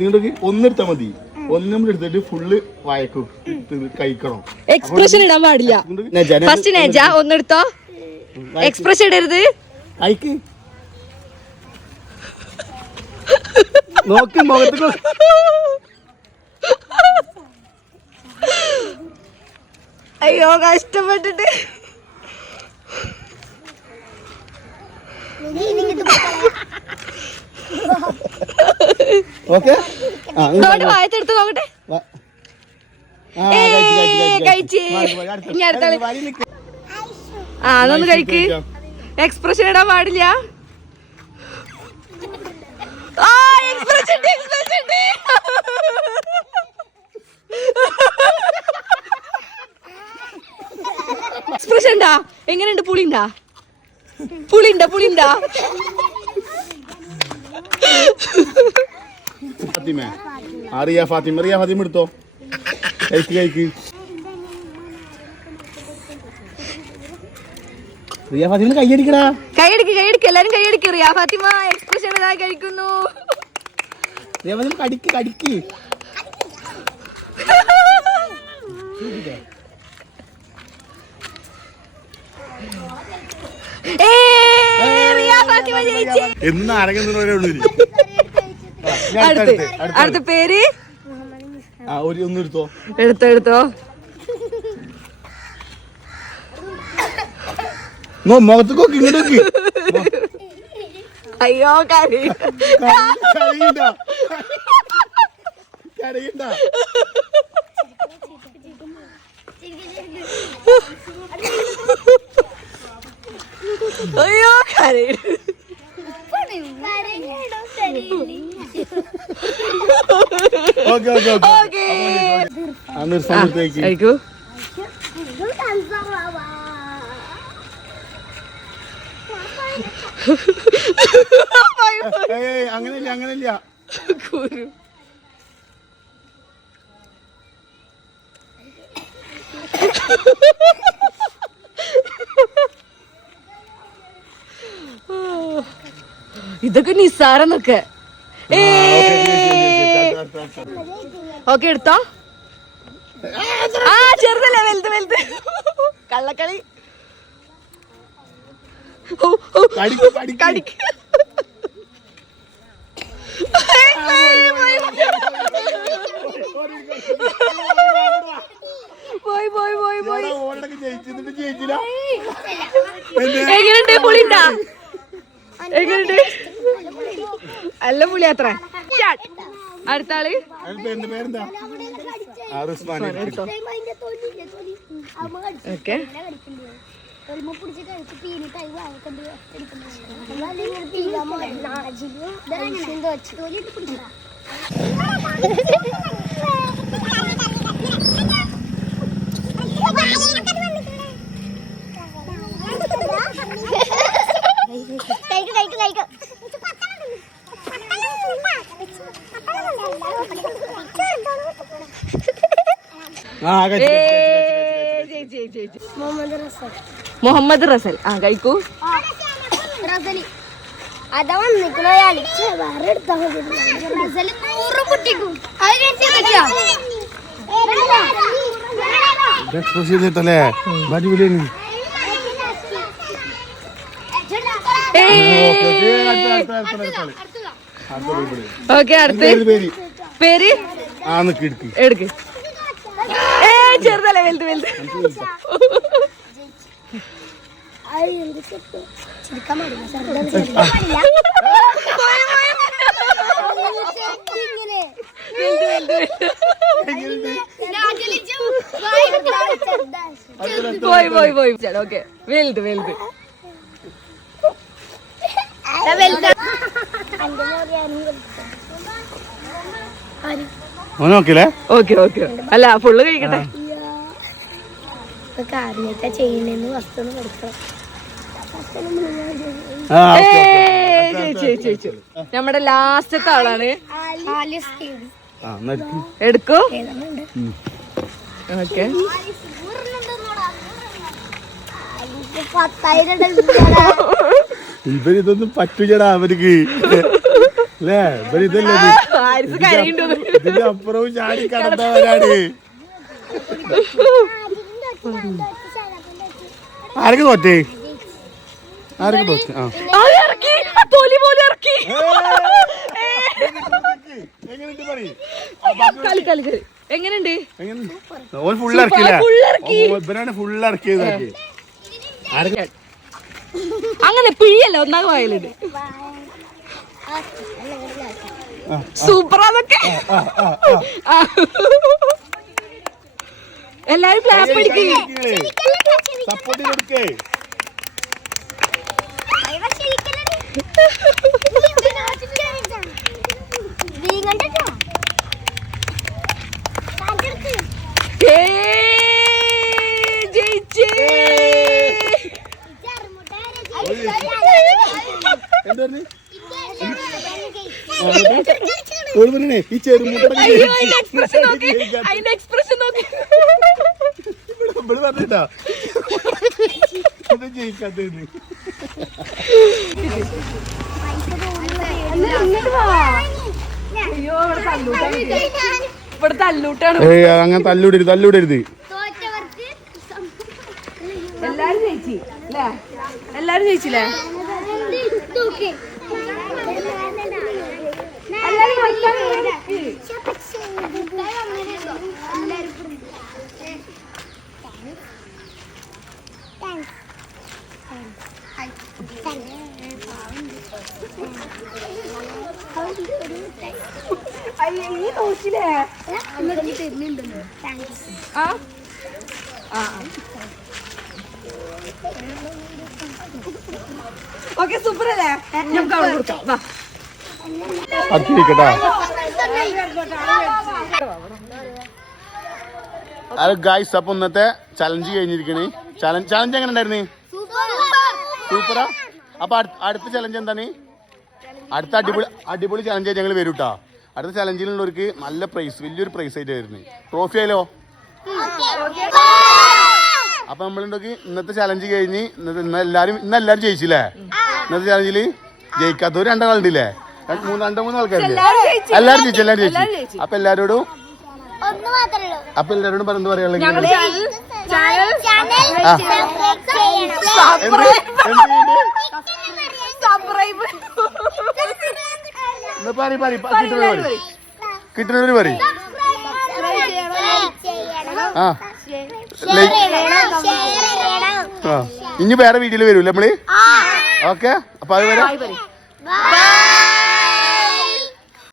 നിങ്ങൾക്ക് ഒന്നെടുത്താ മതി. ഒന്നും എടുത്തിട്ട് ഫുള്ള് വായക്കും കഴിക്കണം. എക്സ്പ്രഷൻ ഇടാൻ പാടില്ല. ഫസ്റ്റ് നേജ ഒന്നെടുത്തോ എക്സ്പ്രഷൻ ഇടരുത്. കഴിക്ക് നോക്ക് മുഖത്ത്. അയ്യോ കഷ്ടപ്പെട്ടിട്ട് ഓക്കെ ആ ഇനി നോട്ട് വായത്തെടുത്ത് നോക്കട്ടെ വാ. ആ, ഏയ്, കഴിച്ച്, കഴിച്ച്, കഴിച്ച്. കഴിച്ച്. വാ, വാ, അടുത്ത. ഇനി അടുത്ത ആൾ. വായത്തെടുത്ത് നോക്കട്ടെ. ആ അതൊന്ന് കഴിക്ക്. എക്സ്പ്രഷൻ ഇടാൻ പാടില്ല. ആ എക്സ്പ്രഷൻ എക്സ്പ്രഷൻ എക്സ്പ്രഷൻ ഉണ്ടാ എങ്ങനെയുണ്ട്? പുളിണ്ടാ പുളിണ്ടാ പുളിണ്ടാ ഫാത്തിമ? അറിയാ ഫാത്തിമ. അറിയാ ഫാത്തിമ എടുത്തോ? കഴിക്ക് കഴിക്ക്. റിയ ഫാത്തിമ കൈയടിക്കടാ. കൈയടിക്ക് കൈയടിക്ക്. എല്ലാരും കൈയടിക്ക്. റിയ ഫാത്തിമ എക്സ്പ്രഷൻ ഇതാ കഴിക്കുന്നു. റിയ ഫാത്തിമ കടിക്ക് കടിക്ക്. റിയ എന്ന് ആരെങ്കിലും അടുത്ത്. അടുത്ത പേര്? ആ ഒരു എടുത്തോ. എടുത്തോ മുഖത്ത് നോക്ക് ഇങ്ങോട്ട് നോക്ക്. അയ്യോ കരയണ്ട. അയ്യോ കറി ഓക്കെ ഓക്കെ ഓക്കെ നിർത്താൻ നിർത്തേക്ക് കഴിക്കൂ. അങ്ങനെയല്ല അങ്ങനെയില്ല. കുരു ഇതൊക്കെ നിസ്സാരന്നൊക്കെ ഓക്കെ എടുത്തോ. ആ ചെറുതല്ലേ വലുത് വലുത്. കള്ളക്കളി. കടിക്ക്, പോയി പോയി പോയി പോയി. എങ്ങനെയുണ്ട് പുളിണ്ടാ എങ്ങനെയുണ്ട്? നല്ല പുളി അത്ര അടുത്ത ആൾ ഓക്കെ. കഴിക്ക് കഴിക്ക് കഴിക്ക് ആ കഴിച്ച്, കഴിച്ച്, കഴിച്ച്, കഴിച്ച്, കഴിച്ച്, കഴിച്ച്. ജയിച്ചു ജയിച്ചു ജയിച്ചു മുഹമ്മദ് റസൽ. മുഹമ്മദ് റസൽ. ആ കഴിക്കൂ. ചെയ്തിട്ടല്ലേ. അടിപൊളിയാണ്. ഓക്കെ അടുത്ത പേര്? ആ നിക്ക് എടുക്ക്. എടുക്ക്. ഏ ചെറുതല്ലേ വലുത് പോയി പോയി പോയി ഓക്കെ. വലുത് വലുത്. നോക്കില്ലേ ഓക്കെ ഓക്കെ. അല്ല ഫുള്ള് കഴിക്കട്ടെ. വസ്തു കൊടുക്കണം. നമ്മുടെ ലാസ്റ്റത്തെ ആളാണ്. എടുക്ക്. ഓക്കെ. ഇവരിതൊന്നും പറ്റൂലടാ അവർക്ക്. അല്ലേ? ഇവരിതല്ലേ ഇതിന്റെ അപ്പുറവും ചാടി കടന്നവരാണ്. ആരൊക്കെ തോറ്റേ? ആരൊക്കെ തോറ്റേ? ആ. ഇറക്കി. തൊലി പോലും ഇറക്കി. കളി കളി കളി. എങ്ങനെയുണ്ട്? ഫുൾ ഇറക്കി. ഇവനാണ് ഫുൾ ഇറക്കിയത് അങ്ങനെ പിഴിയല്ല ഒന്നാകെ വായലുണ്ട് സൂപ്പർ അതൊക്കെ. ആ. എല്ലാരും ക്ലാപ്പ് അടിക്കുക സപ്പോർട്ട് കൊടുക്കേ. ഈ ചെറുമുട്ട അതിന്റെ എക്സ്പ്രഷൻ നോക്കി. നമ്മൾ പറഞ്ഞിട്ടാ? ഇത്. തല്ലൂട്ടാണ്. ഇവിടെ തല്ലൂട്ടാണ്. ഏയ് അങ്ങനെ തല്ലൂടരുത് തല്ലൂടരുത്. എല്ലാരും ജയിച്ചു അല്ലേ? എല്ലാരും ജയിച്ചില്ലേ? ഈ ആ? ആ ഓക്കെ സൂപ്പർ അല്ലേ നമുക്ക് അവിടെ കൊടുക്കാം. വാ. അടുത്തിരിക്കട്ടാ അത് ഗായ്സ് അപ്പൊ ഇന്നത്തെ ചലഞ്ച് കഴിഞ്ഞിരിക്കണേ. ചലഞ്ച് ചലഞ്ച് എങ്ങനെ ഉണ്ടായിരുന്നു? സൂപ്പറാ അപ്പൊ അടുത്ത ചലഞ്ച് എന്താണ്? അടുത്ത അടിപൊളി അടിപൊളി ചലഞ്ച് ആയിട്ട് ഞങ്ങൾ വരും കേട്ടോ അടുത്ത ചലഞ്ചിലുള്ളവർക്ക് നല്ല പ്രൈസ് വലിയൊരു പ്രൈസ് ആയിട്ട് വരുന്നത് ട്രോഫി ആയാലോ? അപ്പൊ നമ്മളുണ്ടോക്ക് ഇന്നത്തെ ചലഞ്ച് കഴിഞ്ഞ് ഇന്നത്തെ ഇന്ന് എല്ലാരും ഇന്ന് എല്ലാരും ജയിച്ചില്ലേ? ഇന്നത്തെ ചലഞ്ചിൽ ജയിക്കാത്തവർ രണ്ടാളുണ്ടല്ലേ രണ്ട് മൂന്ന് രണ്ട് മൂന്ന് ആൾക്കാരില്ലേ എല്ലാരും ജയിച്ചു. എല്ലാരും ജയിച്ചു. അപ്പൊ എല്ലാരോടും മാത്രമേ ഉള്ളൂ. അപ്പൊ എല്ലാരോടും പറഞ്ഞു പറയാനുള്ളത് എന്ത് പറയ് പറയ് കിട്ടുന്നവര് പറയ് കിട്ടുന്നവര് പറയ് ആ. ഇനി വേറെ വീഡിയോയിൽ വരൂല്ലേ നമ്മൾ? ഓക്കെ. അപ്പൊ അത് വരാം. Bye bye Bye.